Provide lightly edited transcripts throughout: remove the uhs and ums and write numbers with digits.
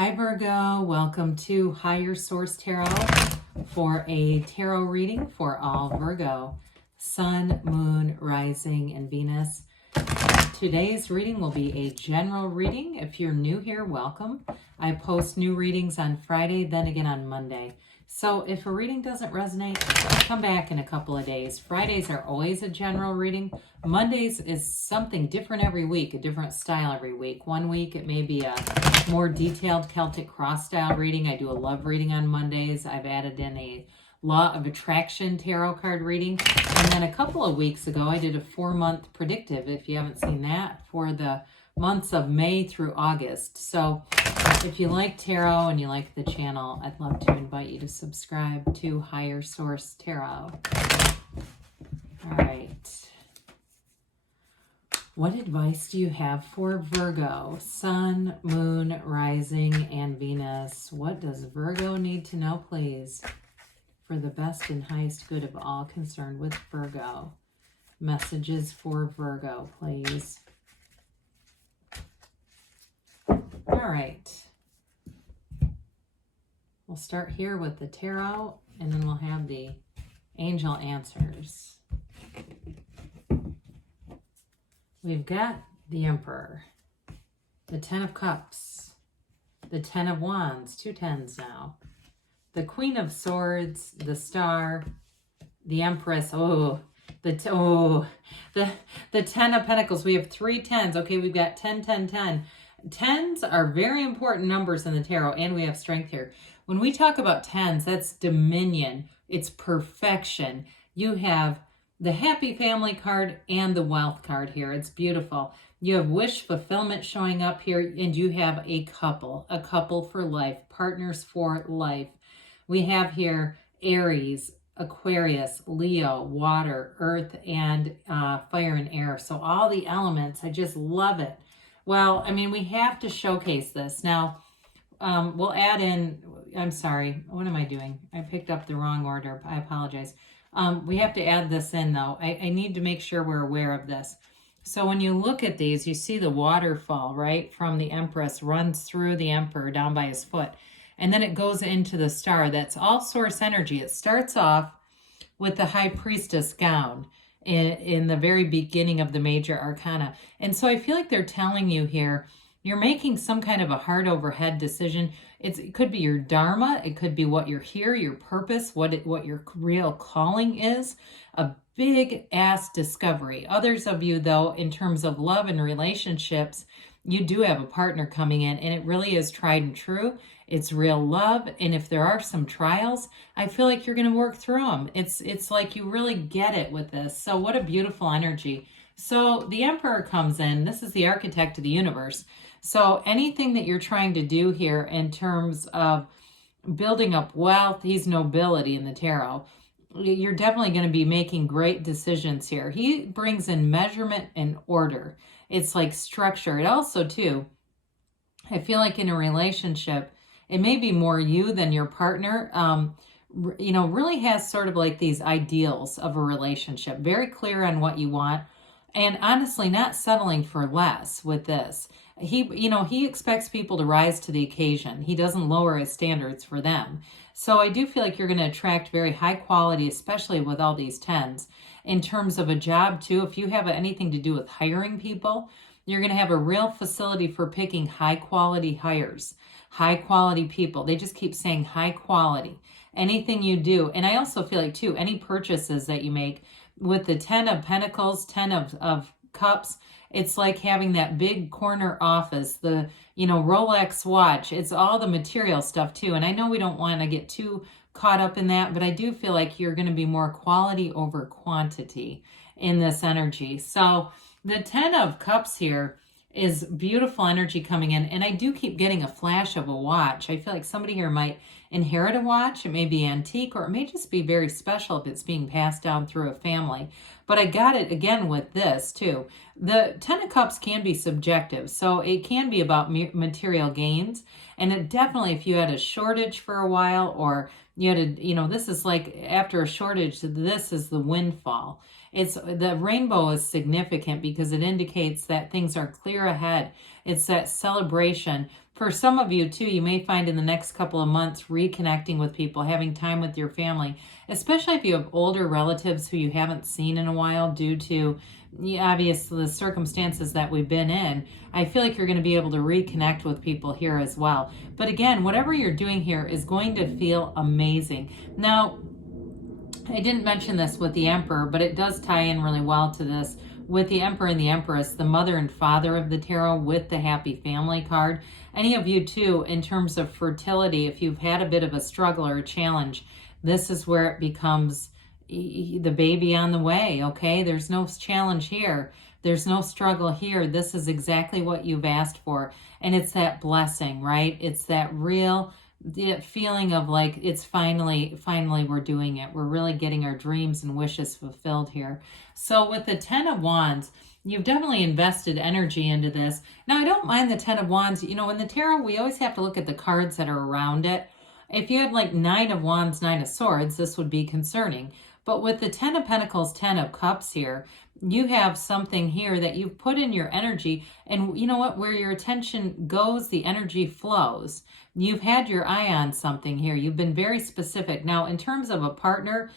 Hi Virgo, welcome to Higher Source Tarot for a tarot reading for all Virgo, Sun, Moon, Rising, and Venus. Today's reading will be a general reading. If you're new here, welcome. I post new readings on Friday, then again on Monday. So if a reading doesn't resonate, come back in a couple of days. Fridays are always a general reading. Mondays is something different every week, a different style every week. One week it may be a more detailed Celtic cross style reading. I do a love reading on Mondays. I've added in a Law of Attraction tarot card reading. And then a couple of weeks ago, I did a 4-month predictive, if you haven't seen that, for the months of May through August. So if you like tarot and you like the channel, I'd love to invite you to subscribe to Higher Source Tarot. All right. What advice do you have for Virgo? Sun, Moon, Rising, and Venus. What does Virgo need to know, please, for the best and highest good of all concerned with Virgo? Messages for Virgo, please. All right. We'll start here with the tarot, and then we'll have the angel answers. We've got the Emperor, the 10 of Cups, the 10 of Wands, 2 10s now, the Queen of Swords, the Star, the Empress, the 10 of Pentacles. We have 3 10s. Okay, we've got 10, 10, 10. 10s are very important numbers in the tarot, and we have strength here. When we talk about 10s, that's dominion. It's perfection. You have the happy family card and the wealth card here. It's beautiful. You have wish fulfillment showing up here, and you have a couple for life, partners for life. We have here Aries, Aquarius, Leo, water, earth, and fire and air. So all the elements, I just love it. Well, I mean, we have to showcase this. Now, we'll add in, I'm sorry, what am I doing? I picked up the wrong order. I apologize. We have to add this in, though. I need to make sure we're aware of this. So when you look at these, you see the waterfall, right, from the Empress runs through the Emperor down by his foot. And then it goes into the Star. That's all source energy. It starts off with the High Priestess gown in the very beginning of the major arcana. And so I feel like they're telling you here, you're making some kind of a heart over head decision. It could be your dharma. It could be what you're here, your purpose, what your real calling is. A big ass discovery. Others of you, though, in terms of love and relationships, you do have a partner coming in, and it really is tried and true. It's real love. And if there are some trials, I feel like you're going to work through them. It's like you really get it with this. So what a beautiful energy. So the Emperor comes in. This is the architect of the universe. So anything that you're trying to do here in terms of building up wealth, he's nobility in the tarot. You're definitely going to be making great decisions here. He brings in measurement and order. It's like structure. It also, too, I feel like in a relationship, it may be more you than your partner, really has sort of like these ideals of a relationship, very clear on what you want. And honestly, not settling for less with this. He expects people to rise to the occasion. He doesn't lower his standards for them. So I do feel like you're going to attract very high quality, especially with all these 10s. In terms of a job, too, if you have anything to do with hiring people, you're going to have a real facility for picking high quality hires, high quality people. They just keep saying high quality. Anything you do. And I also feel like, too, any purchases that you make, with the 10 of Pentacles, 10 of Cups, it's like having that big corner office, the, Rolex watch. It's all the material stuff too. And I know we don't want to get too caught up in that, but I do feel like you're going to be more quality over quantity in this energy. So the 10 of Cups here is beautiful energy coming in. And I do keep getting a flash of a watch. I feel like somebody here might inherit a watch. It may be antique, or it may just be very special if it's being passed down through a family. But I got it again with this too. The 10 of Cups can be subjective. So it can be about material gains. And it definitely, if you had a shortage for a while, or you had this is like after a shortage, this is the windfall. It's the rainbow is significant because it indicates that things are clear ahead. It's that celebration. For some of you too, you may find in the next couple of months reconnecting with people, having time with your family, especially if you have older relatives who you haven't seen in a while due to obviously the circumstances that we've been in. I feel like you're going to be able to reconnect with people here as well. But again, whatever you're doing here is going to feel amazing. Now, I didn't mention this with the Emperor, but it does tie in really well to this. With the Emperor and the Empress, the mother and father of the tarot with the happy family card. Any of you too, in terms of fertility, if you've had a bit of a struggle or a challenge, this is where it becomes the baby on the way, okay? There's no challenge here. There's no struggle here. This is exactly what you've asked for. And it's that blessing, right? It's that real feeling of like, it's finally we're doing it. We're really getting our dreams and wishes fulfilled here. So with the 10 of Wands, you've definitely invested energy into this. Now, I don't mind the 10 of Wands. You know, in the tarot, we always have to look at the cards that are around it. If you had like 9 of Wands, 9 of Swords, this would be concerning. But with the 10 of Pentacles, 10 of Cups here, you have something here that you've put in your energy. And you know what? Where your attention goes, the energy flows. You've had your eye on something here. You've been very specific. Now, in terms of a partner,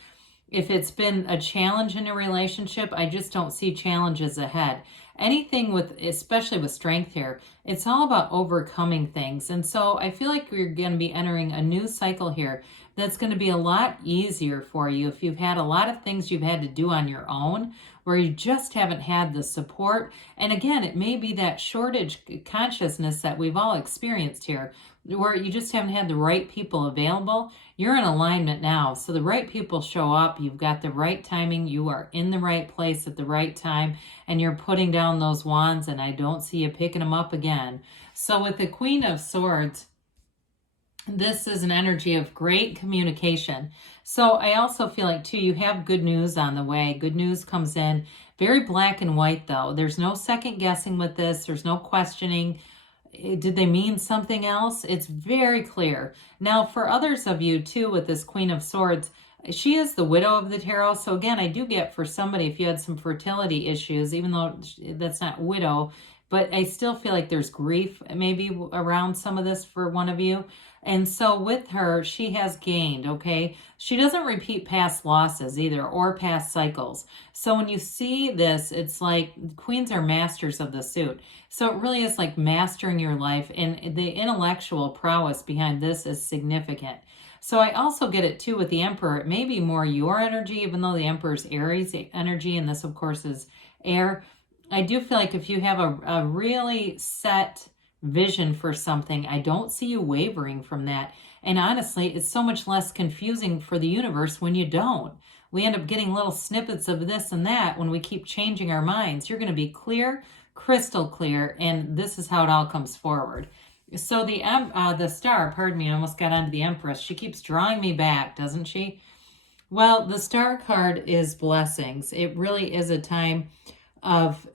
if it's been a challenge in a relationship, I just don't see challenges ahead. Anything with, especially with strength here, it's all about overcoming things. And so I feel like we're going to be entering a new cycle here that's going to be a lot easier for you if you've had a lot of things you've had to do on your own, where you just haven't had the support. And again, it may be that shortage consciousness that we've all experienced here, where you just haven't had the right people available. You're in alignment now. So the right people show up. You've got the right timing. You are in the right place at the right time. And you're putting down those wands. And I don't see you picking them up again. So with the Queen of Swords, this is an energy of great communication. So I also feel like, too, you have good news on the way. Good news comes in. Very black and white, though. There's no second guessing with this. There's no questioning. Did they mean something else? It's very clear. Now, for others of you, too, with this Queen of Swords, she is the widow of the tarot. So again, I do get for somebody, if you had some fertility issues, even though that's not widow, but I still feel like there's grief maybe around some of this for one of you. And so with her, she has gained, okay? She doesn't repeat past losses either or past cycles. So when you see this, it's like queens are masters of the suit. So it really is like mastering your life, and the intellectual prowess behind this is significant. So I also get it too with the Emperor. It may be more your energy, even though the Emperor's Aries energy, and this of course is air. I do feel like if you have a really set vision for something, I don't see you wavering from that. And honestly, it's so much less confusing for the universe when you don't. We end up getting little snippets of this and that when we keep changing our minds. You're going to be clear, crystal clear, and this is how it all comes forward. So the star, pardon me, I almost got onto the Empress. She keeps drawing me back, doesn't she? Well, the star card is blessings. It really is a time of,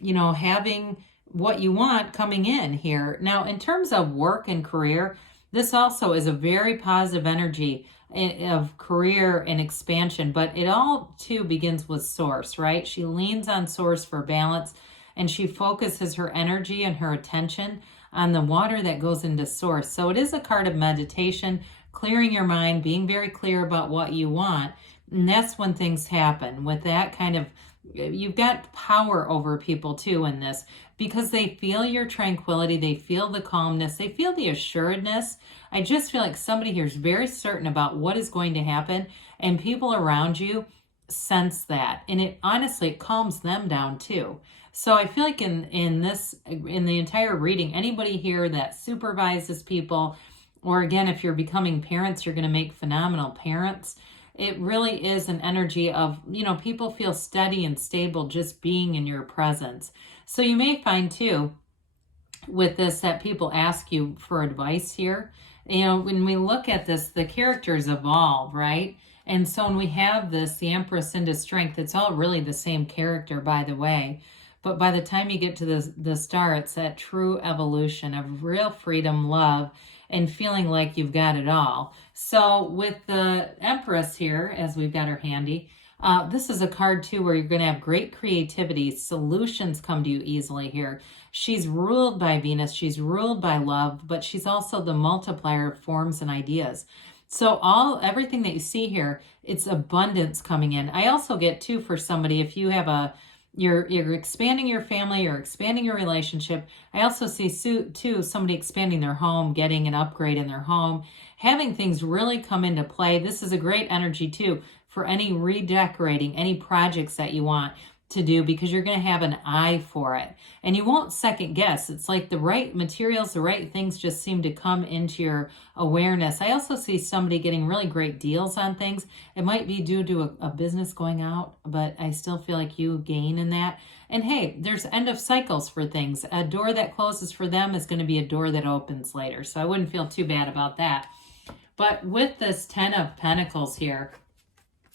you know, having what you want coming in here. Now, in terms of work and career, this also is a very positive energy of career and expansion, but it all too begins with source, right? She leans on source for balance, and she focuses her energy and her attention on the water that goes into source. So it is a card of meditation, clearing your mind, being very clear about what you want. And that's when things happen. With that kind of, you've got power over people too in this, because they feel your tranquility, they feel the calmness, they feel the assuredness. I just feel like somebody here is very certain about what is going to happen, and people around you sense that, and it honestly, it calms them down too. So I feel like in the entire reading, anybody here that supervises people, or again, if you're becoming parents, you're going to make phenomenal parents. It really is an energy of, you know, people feel steady and stable just being in your presence. So you may find too with this that people ask you for advice here. You know, when we look at this, the characters evolve, right? And so when we have this, the Empress into strength, it's all really the same character, by the way. But by the time you get to the star, it's that true evolution of real freedom, love, and feeling like you've got it all. So with the Empress here, as we've got her handy, This is a card too where you're going to have great creativity. Solutions come to you easily here. She's ruled by Venus. She's ruled by love, but she's also the multiplier of forms and ideas. So everything that you see here, it's abundance coming in. I also get too, for somebody, if you have you're expanding your family, you're expanding your relationship. I also see too somebody expanding their home, getting an upgrade in their home, having things really come into play. This is a great energy too for any redecorating, any projects that you want to do, because you're going to have an eye for it and you won't second guess. It's like the right materials, the right things just seem to come into your awareness. I also see somebody getting really great deals on things. It might be due to a business going out, but I still feel like you gain in that. And hey, there's end of cycles for things. A door that closes for them is going to be a door that opens later. So I wouldn't feel too bad about that. But with this 10 of Pentacles here,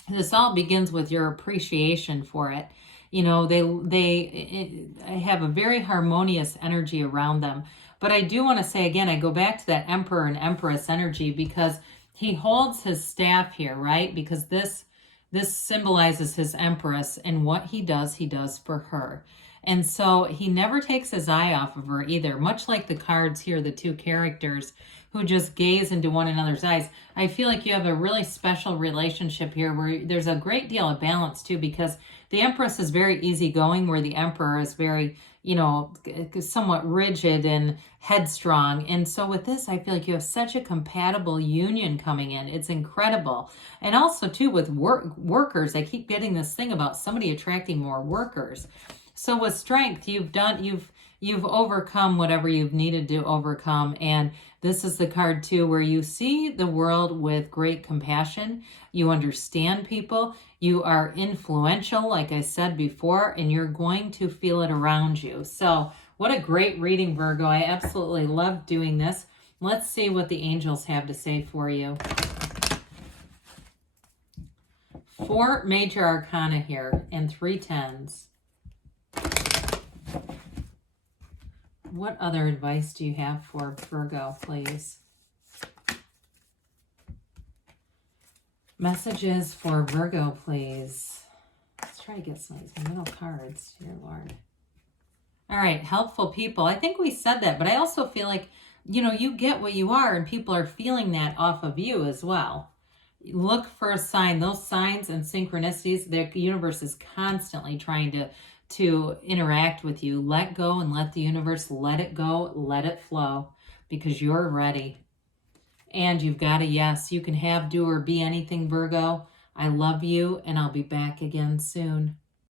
this all begins with your appreciation for it. You know, they have a very harmonious energy around them. But I do want to say again, I go back to that Emperor and Empress energy, because he holds his staff here, right? Because this symbolizes his Empress, and what he does for her. And so he never takes his eye off of her either, much like the cards here, the two characters who just gaze into one another's eyes. I feel like you have a really special relationship here where there's a great deal of balance too, because the Empress is very easygoing, where the Emperor is very, you know, somewhat rigid and headstrong. And so with this, I feel like you have such a compatible union coming in. It's incredible. And also too with workers, I keep getting this thing about somebody attracting more workers. So with strength, you've overcome whatever you've needed to overcome. And this is the card too where you see the world with great compassion. You understand people. You are influential, like I said before, and you're going to feel it around you. So what a great reading, Virgo. I absolutely love doing this. Let's see what the angels have to say for you. 4 major arcana here and 3 tens. What other advice do you have for Virgo, please? Messages for Virgo, please. Let's try to get some of these middle cards. Dear Lord. All right, helpful people. I think we said that, but I also feel like, you know, you get what you are and people are feeling that off of you as well. Look for a sign. Those signs and synchronicities, the universe is constantly trying to interact with you. Let go and let the universe let it go, let it flow, because you're ready. And you've got a yes. You can have, do, or be anything, Virgo. I love you, and I'll be back again soon.